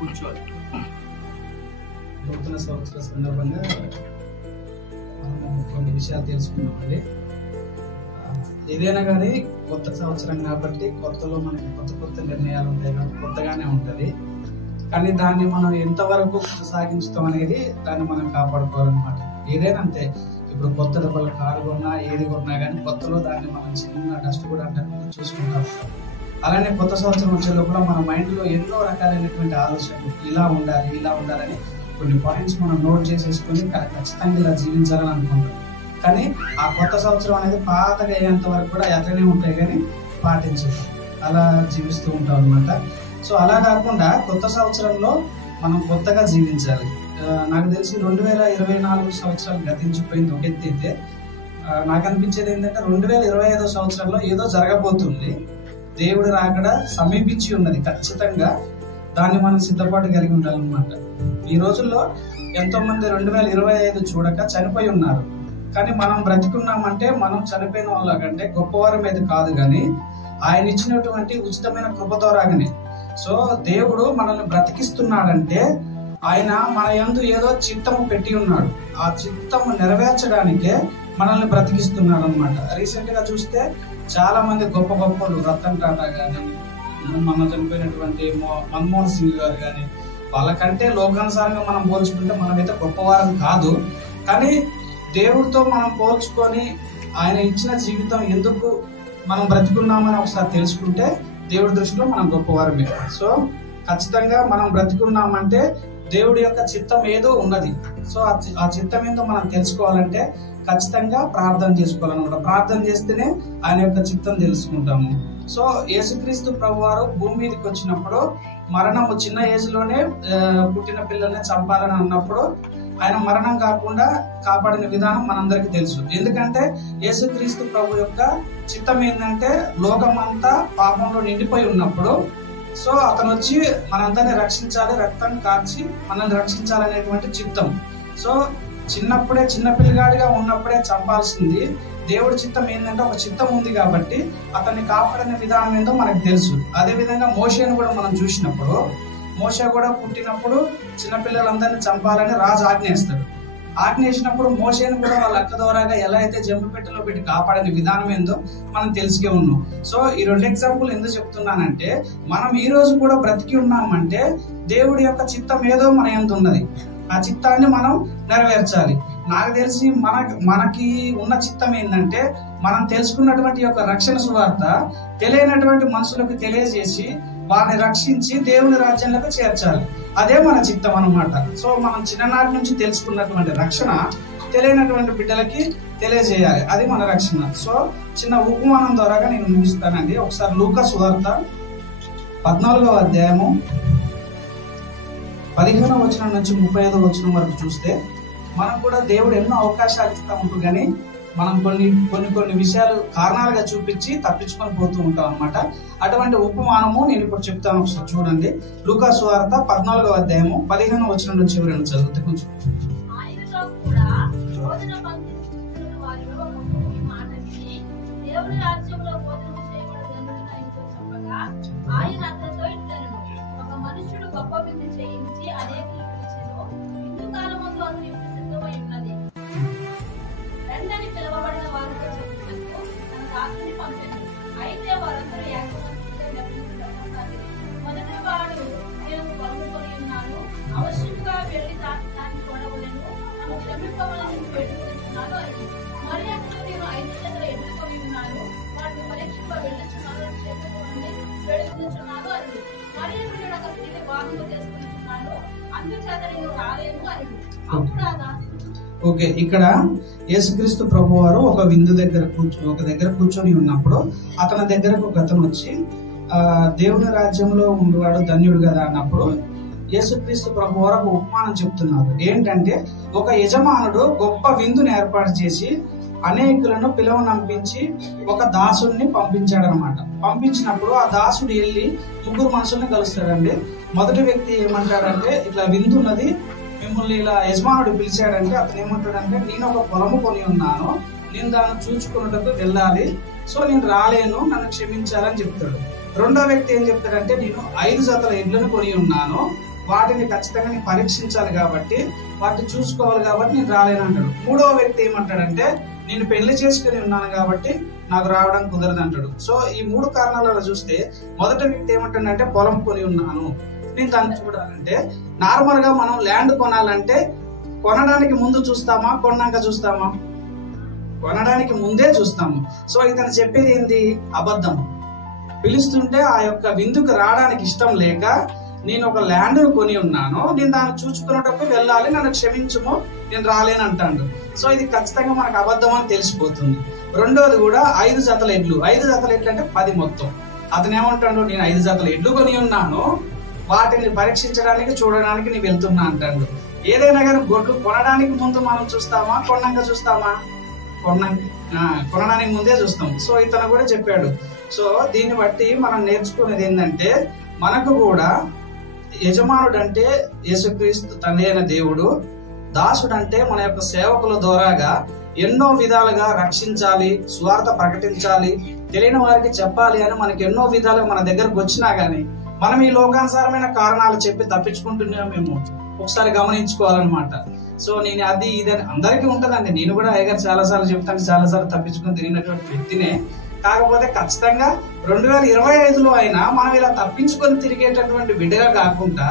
కూర్చోవాలి. నూతన సంవత్సర సందర్భంగా కొన్ని విషయాలు తెలుసుకున్నామండి. ఏదైనా కానీ కొత్త సంవత్సరం కాబట్టి కొత్తలో మనకి కొత్త కొత్త నిర్ణయాలు ఉంటాయి కాబట్టి కొత్తగానే ఉంటుంది. కానీ దాన్ని మనం ఎంతవరకు సాగించుతాం అనేది దాన్ని మనం కాపాడుకోవాలన్నమాట. ఏదైనా అంతే, ఇప్పుడు కొత్త డబ్బుల కారు కొన్నా ఏది కొన్నా కానీ కొత్తలో దాన్ని మనం చిన్న డస్ట్ కూడా అంటే చూసుకుంటాం. అలానే కొత్త సంవత్సరం వచ్చే లోపల మన మైండ్లో ఎన్నో రకాలైనటువంటి ఆలోచనలు ఇలా ఉండాలని కొన్ని పాయింట్స్ మనం నోట్ చేసేసుకుని ఖచ్చితంగా ఇలా జీవించాలని అనుకుంటాం. కానీ ఆ కొత్త సంవత్సరం అనేది పాతగా అయ్యేంత వరకు కూడా అట్లనే ఉంటాయి కానీ పాటించదు, అలా జీవిస్తూ ఉంటాం అనమాట. సో అలా కాకుండా కొత్త సంవత్సరంలో మనం కొత్తగా జీవించాలి. నాకు తెలిసి 2024 సంవత్సరాలు గతించిపోయింది ఒక ఎత్తి అయితే, నాకు అనిపించేది ఏంటంటే 2025 సంవత్సరంలో ఏదో జరగబోతుంది. దేవుడు రాకడ సమీపించి ఉన్నది. ఖచ్చితంగా దాన్ని మనం సిద్ధపాటు కలిగి ఉండాలన్నమాట. ఈ రోజుల్లో ఎంతో మంది 2025 చూడక చనిపోయి ఉన్నారు. కానీ మనం బ్రతికున్నామంటే మనం చనిపోయిన వాళ్ళ కంటే గొప్పవారం మీద కాదు, కానీ ఆయన ఇచ్చినటువంటి ఉచితమైన కృప ద్వారాగానే. సో దేవుడు మనల్ని బ్రతికిస్తున్నాడంటే ఆయన మన యందు ఏదో చిత్తము పెట్టి ఉన్నాడు. ఆ చిత్తము నెరవేర్చడానికే మనల్ని బ్రతికిస్తున్నాడు అనమాట. రీసెంట్ గా చూస్తే చాలా మంది గొప్ప గొప్పలు, రతన్ టాటా గాని, మన చనిపోయినటువంటి మన్మోహన్ సింగ్ గారు కానీ, వాళ్ళకంటే లోకానుసారంగా మనం పోల్చుకుంటే మనమైతే గొప్పవారం కాదు. కానీ దేవుడితో మనం పోల్చుకొని ఆయన ఇచ్చిన జీవితం ఎందుకు మనం బ్రతికున్నామని ఒకసారి తెలుసుకుంటే దేవుడి దృష్టిలో మనం గొప్పవారమే. సో ఖచ్చితంగా మనం బ్రతికున్నామంటే దేవుడి యొక్క చిత్తం ఏదో ఉన్నది. సో ఆ చిత్తం ఏంటో మనం తెలుసుకోవాలంటే ఖచ్చితంగా ప్రార్థన చేసుకోవాలన్నమాట. ప్రార్థన చేస్తేనే ఆయన యొక్క చిత్తం తెలుసుకుంటాము. సో యేసుక్రీస్తు ప్రభువారు భూమి మీదకి వచ్చినప్పుడు మరణము చిన్న ఏజ్ లోనే పుట్టిన పిల్లల్ని చంపాలని అన్నప్పుడు ఆయన మరణం కాకుండా కాపాడిన విధానం మనందరికీ తెలుసు. ఎందుకంటే యేసుక్రీస్తు ప్రభు యొక్క చిత్తం ఏంటంటే లోకమంతా పాపంలో నిండిపోయి ఉన్నప్పుడు సో అతను వచ్చి మనందరినీ రక్షించాలి, రక్తం కార్చి మనల్ని రక్షించాలనేటువంటి చిత్తం. సో చిన్నప్పుడే చిన్న పిల్లగాడిగా ఉన్నప్పుడే చంపాల్సింది. దేవుడి చిత్తం ఏంటంటే ఒక చిత్తం ఉంది కాబట్టి అతన్ని కాపాడిన విధానం ఏంటో మనకు తెలుసు. అదే విధంగా మోషేను కూడా మనం చూసినప్పుడు, మోషే కూడా పుట్టినప్పుడు చిన్నపిల్లలందరినీ చంపాలని రాజు ఆజ్ఞేస్తాడు. ఆజ్ఞేసినప్పుడు మోషేను కూడా వాళ్ళ అక్క ద్వారాగా ఎలా అయితే జంపు పెట్టెలో పెట్టి కాపాడిన విధానం ఏందో మనం తెలుసుకే ఉన్నాం. సో ఈ 2 ఎగ్జాంపుల్ ఎందుకు చెప్తున్నానంటే, మనం ఈ రోజు కూడా బ్రతికి ఉన్నామంటే దేవుడి యొక్క చిత్తం ఏదో మన యందు ఉన్నది. ఆ చిత్తాన్ని మనం నెరవేర్చాలి. నాకు తెలిసి మనకి ఉన్న చిత్తం ఏంటంటే, మనం తెలుసుకున్నటువంటి యొక్క రక్షణ సువార్త తెలియనటువంటి మనుషులకు తెలియజేసి వారిని రక్షించి దేవుని రాజ్యంలోకి చేర్చాలి. అదే మన చిత్తం అన్నమాట. సో మనం చిన్ననాటి నుంచి తెలుసుకున్నటువంటి రక్షణ తెలియనటువంటి బిడ్డలకి తెలియజేయాలి. అది మన రక్షణ. సో చిన్న ఉపమానం ద్వారాగా నేను ముగిస్తానండి. ఒకసారి లూకా సువార్త 14వ అధ్యాయము 15వ వచనం నుంచి 35వ వచనం వరకు చూస్తే మనకు కూడా దేవుడు ఎన్నో అవకాశాలు ఇస్తా ఉంటాడు, కానీ మనం కొన్ని విషయాలు కారణాలుగా చూపించి తప్పించుకొని పోతూ ఉంటాం అనమాట. అటువంటి ఉపమానము నేను ఇప్పుడు చెప్తాను, ఒకసారి చూడండి. లూకా సువార్త 14వ అధ్యాయము 15వ వచనం నుంచి ఎవరైనా చదివితే కొంచెం. అయితే వారందరూ మొదటి వాడు నేను పలుకొని ఉన్నాను, అవశ్యంగా వెళ్ళి దాన్ని కొనవలను, నన్ను క్షమింపవలని వేడుకుంటున్నాను అని. మరియకు నేను 5 జతలు ఎన్నుకొని ఉన్నాను, వాటిని పరీక్షగా వెళ్ళుచున్నాను, వేడుకుంటున్నాను అని. మరియకు నేను ఒక స్త్రీని వివాహము చేసుకుంటున్నాను, అందుచేత నేను రాలేను అని. అప్పుడు ఆ దాసి ఓకే, ఇక్కడ యేసుక్రీస్తు ప్రభువారు ఒక దగ్గర కూర్చొని ఉన్నప్పుడు అతని దగ్గరకు ఒక అతను వచ్చి దేవుని రాజ్యంలో ఉండేవాడు ధన్యుడు కదా అన్నప్పుడు యేసుక్రీస్తు ప్రభువారు ఒక ఉపమానం చెప్తున్నారు. ఏంటంటే, ఒక యజమానుడు గొప్ప విందుని ఏర్పాటు చేసి అనేకులను పిలువనంపించి ఒక దాసుడిని పంపించాడనమాట. పంపించినప్పుడు ఆ దాసుడు వెళ్ళి 3 మనుషుల్ని కలుస్తాడండి. మొదటి వ్యక్తి ఏమంటాడంటే, ఇట్లా విందు ఉన్నది, మిమ్మల్ని ఇలా యజమానుడు పిలిచాడంటే అతను ఏమంటాడంటే, నేను ఒక పొలము కొని ఉన్నాను, నేను దాన్ని చూసుకున్నట్టు వెళ్ళాలి, సో నేను రాలేను, నన్ను క్షమించాలని చెప్తాడు. రెండో వ్యక్తి ఏం చెప్తాడంటే, నేను 5 జతల ఎడ్లను కొని ఉన్నాను, వాటిని ఖచ్చితంగా నేను పరీక్షించాలి కాబట్టి వాటిని చూసుకోవాలి కాబట్టి నేను రాలేను అంటాడు. మూడవ వ్యక్తి ఏమంటాడంటే నేను పెళ్లి చేసుకుని ఉన్నాను కాబట్టి నాకు రావడం కుదరదు అంటాడు. సో ఈ 3 కారణాలలో చూస్తే మొదటి వ్యక్తి ఏమంటాడంటే పొలం కొని ఉన్నాను, నేను దాన్ని చూడాలంటే నార్మల్ గా మనం ల్యాండ్ కొనాలంటే కొనడానికి ముందు చూస్తామా కొన్నాక చూస్తామా? కొనడానికి ముందే చూస్తాము. సో ఇతను చెప్పేది ఏంది? అబద్ధం. పిలుస్తుంటే ఆ యొక్క విందుకు రావడానికి ఇష్టం లేక నేను ఒక ల్యాండ్ కొని ఉన్నాను, నేను దాన్ని చూసుకునేటప్పుడు వెళ్ళాలి, నన్ను క్షమించుము, నేను రాలేను అంటాడు. సో ఇది ఖచ్చితంగా మనకు అబద్ధం అని తెలిసిపోతుంది. రెండోది కూడా 5 జతల ఎడ్లు. 5 జతల ఎడ్లు అంటే 10 మొత్తం. అతను ఏమంటాడు? నేను 5 జతల ఎడ్లు కొని ఉన్నాను, వాటిని పరీక్షించడానికి చూడడానికి నేను వెళ్తున్నా అంటాడు. ఏదైనా కానీ గొడ్లు కొనడానికి ముందు మనం చూస్తామా కొన్నాక చూస్తామా? కొనడానికి ముందే చూస్తాం. సో ఇతను కూడా చెప్పాడు. సో దీన్ని బట్టి మనం నేర్చుకునేది ఏంటంటే మనకు కూడా యజమానుడు అంటే యేసుక్రీస్తు తండ్రి అయిన దేవుడు, దాసుడు అంటే మన యొక్క సేవకుల ద్వారాగా ఎన్నో విధాలుగా రక్షించాలి, సువార్త ప్రకటించాలి, తెలియని వారికి చెప్పాలి అని మనకి ఎన్నో విధాలుగా మన దగ్గరకు వచ్చినా గానీ మనం ఈ లోకానుసారమైన కారణాలు చెప్పి తప్పించుకుంటున్నామేమో ఒకసారి గమనించుకోవాలన్నమాట. సో నేను అది ఇదని అందరికీ ఉంటదండి. నేను కూడా అయ్యగారు చాలాసార్లు చెప్తాను, చాలాసార్లు తప్పించుకుని తిరిగినటువంటి వ్యక్తినే. కాకపోతే ఖచ్చితంగా 2025లో అయినా మనం ఇలా తప్పించుకొని తిరిగేటటువంటి బిడ్డగా కాకుండా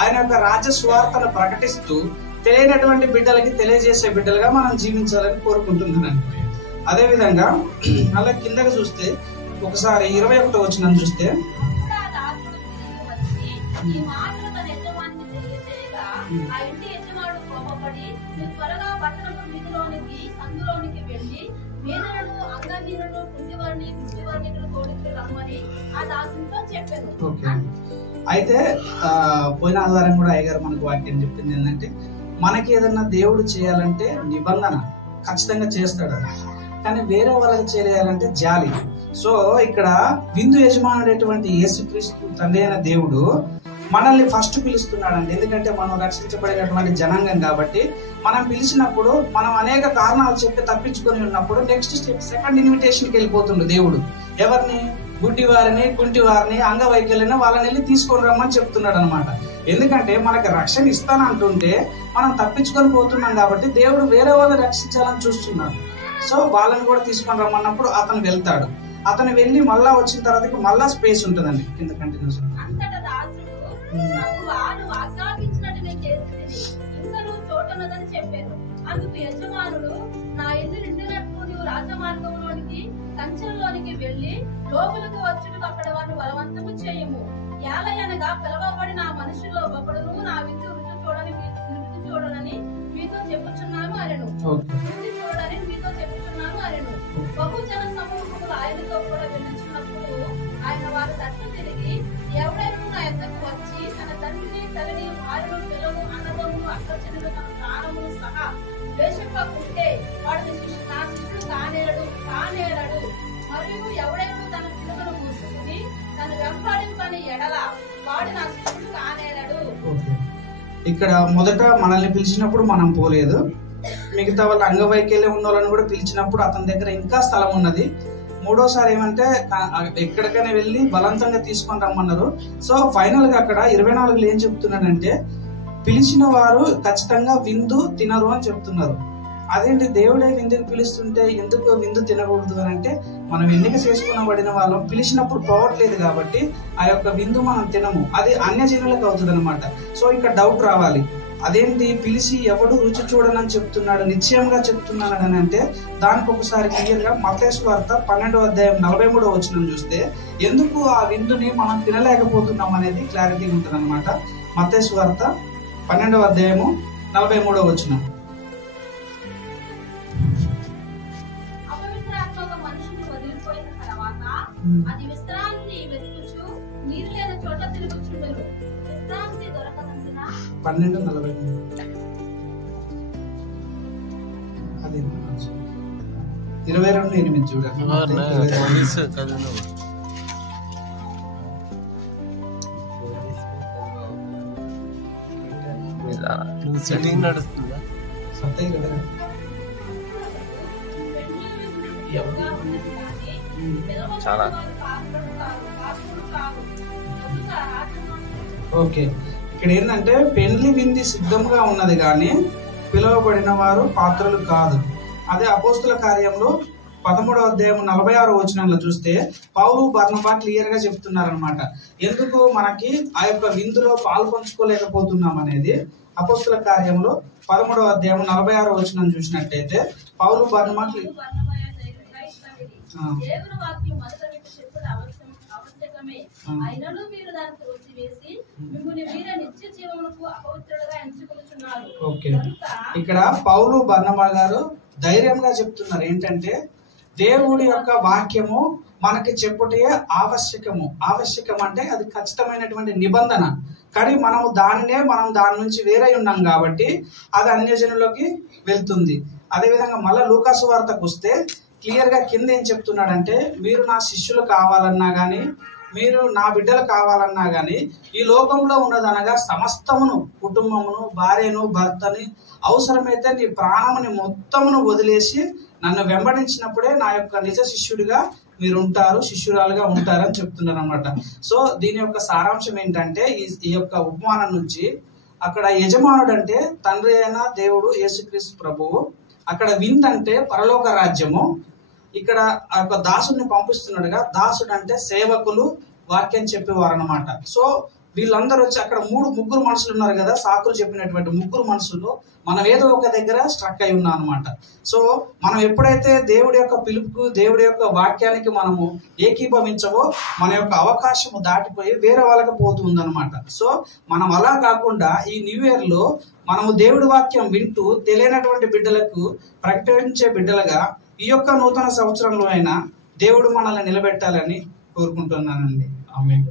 ఆయన యొక్క రాజ్య సువార్తను ప్రకటిస్తూ తెలియనటువంటి బిడ్డలకి తెలియజేసే బిడ్డలుగా మనం జీవించాలని కోరుకుంటున్నానండి. అదే విధంగా అలా కిందకి చూస్తే ఒకసారి 21వ వచనం చూస్తే అయితే పోయిన ఆధారం కూడా అయ్యగారు మనకు వాక్యం చెప్పింది ఏంటంటే మనకి ఏదన్నా దేవుడు చేయాలంటే నిబంధన ఖచ్చితంగా చేస్తాడు, కానీ వేరే వాళ్ళకి చేయాలంటే జాలి. సో ఇక్కడ విందు యజమానుడైనటువంటి యేసుక్రీస్తు తండ్రి అయిన దేవుడు మనల్ని ఫస్ట్ పిలుస్తున్నాడండి. ఎందుకంటే మనం రక్షించబడినటువంటి జనాంగం కాబట్టి మనం పిలిచినప్పుడు మనం అనేక కారణాలు చెప్పి తప్పించుకొని ఉన్నప్పుడు నెక్స్ట్ స్టెప్ సెకండ్ ఇన్విటేషన్కి వెళ్ళిపోతుండు దేవుడు. ఎవరిని? గుడ్డి వారిని, కుంటి వారిని, అంగవైకల్యాన్ని వాళ్ళని వెళ్ళి తీసుకొని రమ్మని చెప్తున్నాడు అనమాట. ఎందుకంటే మనకి రక్షణ ఇస్తానంటుంటే మనం తప్పించుకొని పోతున్నాం కాబట్టి దేవుడు వేరే వాళ్ళని రక్షించాలని చూస్తున్నాడు. సో వాళ్ళని కూడా తీసుకొని రమ్మన్నప్పుడు అతను వెళ్తాడు. అతను వెళ్ళి మళ్ళా వచ్చిన తర్వాత మళ్ళా స్పేస్ ఉంటుందండి. కింద కంటిన్యూస్ అందుకు యజమానుడు నా ఇల్లు నిండినట్టు నీవు రాజమార్గంలోనికి కంచెంలోనికి వెళ్లి లోపలికి వచ్చుటకు అక్కడ వారిని బలవంతము చేయము. ఏలయనగా పిలవబడిన ఆ మనుషుల్లో ఒకడును నా విందు రుచి చూడనని మీతో చెప్పుచున్నాను అనెను. బహుజన సమూహములు ఆయనతో కూడా వెళ్ళుచున్నప్పుడు ఆయన వారి తట్టు తిరిగి ఎవరైనా నా యొద్దకు వచ్చి తన తండ్రిని, తల్లిని, భార్యను, పిల్లలు, అన్నదమ్ములు, అక్కచెల్లెలు, తన ప్రాణములు సహా వేషింపకుంటే వాడు నా శిష్యుడు కానేరడు. మరియు ఎవడైనా తన పిల్లలను మూసుకుని తను వెంబడింపని ఎడల వాడు నా శిష్యుడు కానేరడు. ఇక్కడ మొదట మనల్ని పిలిచినప్పుడు మనం పోలేదు, మిగతా వాళ్ళ అంగవైకల్యం ఉన్న వాళ్ళని కూడా పిలిచినప్పుడు అతని దగ్గర ఇంకా స్థలం ఉన్నది. మూడోసారి ఏమంటే ఎక్కడికైనా వెళ్ళి బలవంతంగా తీసుకొని రమ్మన్నారు. సో ఫైనల్ గా అక్కడ 24లో ఏం చెప్తున్నాడంటే పిలిచిన వారు ఖచ్చితంగా విందు తినరు అని చెప్తున్నారు. అదేంటి దేవుడే విందుకు పిలుస్తుంటే ఎందుకు విందు తినకూడదు అని అంటే మనం ఎన్నిక చేసుకునబడిన వాళ్ళం పిలిచినప్పుడు పోవట్లేదు కాబట్టి ఆ యొక్క విందు మనం తినము, అది అన్యజనులకు అవుతుంది అనమాట. సో ఇక్కడ డౌట్ రావాలి, అదేంటి పిలిచి ఎవడు రుచి చూడనని చెప్తున్నాడు, నిశ్చయంగా చెప్తున్నాడు అని అంటే దానికి ఒకసారి క్లియర్ గా మత్తయి సువార్త 12వ అధ్యాయం 43వ వచనం చూస్తే ఎందుకు ఆ విందుని మనం తినలేకపోతున్నాం అనేది క్లారిటీ ఉంటుంది అనమాట. మత్తయి సువార్త 12వ అధ్యాయము 43వ వచనం. అది విశ్రాంతి వెతుకుచు నీరు లేని చోట తిరుగుచుండును. విశ్రాంతి దొరకనందున 12:43 అది 22:8 చూడండి. సెట్టింగ్ నడుస్తుందా? సత్తే కదా ఓకే. ఇక్కడ ఏంటంటే పెండ్లి వింది సిద్ధంగా ఉన్నది కానీ పిలువబడిన వారు పాత్రలు కాదు. అదే అపోస్తుల కార్యంలో 13వ అధ్యాయం 46వ వచనంలో చూస్తే పౌలు బర్నబా క్లియర్ గా చెప్తున్నారనమాట. ఎందుకు మనకి ఆ యొక్క విందులో పాల్పంచుకోలేకపోతున్నాం అనేది అపోస్తుల కార్యంలో 13వ అధ్యాయం 46వ వచనం చూసినట్టయితే పౌలు బర్నబా ఇక్కడ పౌలు బర్నబా గారు ధైర్యంగా చెప్తున్నారు ఏంటంటే దేవుడి యొక్క వాక్యము మనకి చెప్పుటే ఆవశ్యకం అంటే అది ఖచ్చితమైనటువంటి నిబంధన. కానీ మనం దాని నుంచి వేరే ఉన్నాం కాబట్టి అది అన్యజనులకి వెళ్తుంది. అదేవిధంగా మళ్ళా లూకా సువార్తకు వస్తే క్లియర్ గా కింద ఏం చెప్తున్నాడంటే మీరు నా శిష్యులు కావాలన్నా గాని మీరు నా బిడ్డలు కావాలన్నా గాని ఈ లోకంలో ఉన్నదనగా సమస్తమును కుటుంబమును భార్యను భర్తని అవసరమైతే నీ ప్రాణముని మొత్తమును వదిలేసి నన్ను వెంబడించినప్పుడే నా యొక్క నిజ శిష్యుడిగా మీరు ఉంటారు, శిష్యురాలుగా ఉంటారని చెప్తున్నారు అనమాట. సో దీని యొక్క సారాంశం ఏంటంటే ఈ యొక్క ఉపమానం నుంచి అక్కడ యజమానుడు అంటే తండ్రి అయిన దేవుడు యేసుక్రీస్తు ప్రభువు, అక్కడ విందంటే పరలోక రాజ్యము, ఇక్కడ ఆ యొక్క దాసుడిని పంపిస్తున్నాడుగా దాసుడు అంటే సేవకులు వాక్యం చెప్పేవారు అనమాట. సో వీళ్ళందరూ వచ్చి అక్కడ ముగ్గురు మనుషులు ఉన్నారు కదా, సాకులు చెప్పినటువంటి ముగ్గురు మనుషులు మనం ఏదో ఒక దగ్గర స్ట్రక్ అయి ఉన్నాం అనమాట. సో మనం ఎప్పుడైతే దేవుడి యొక్క పిలుపుకు దేవుడి యొక్క వాక్యానికి మనము ఏకీభవించవో మన యొక్క అవకాశము దాటిపోయి వేరే వాళ్ళకి పోతుందన్నమాట. సో మనం అలా కాకుండా ఈ న్యూ ఇయర్ లో మనము దేవుడి వాక్యం వింటూ తెలియనటువంటి బిడ్డలకు ప్రకటించే బిడ్డలుగా ఈ యొక్క నూతన సంవత్సరంలో అయినా దేవుడు మనల్ని నిలబెట్టాలని కోరుకుంటున్నానండి. ఆమేన్.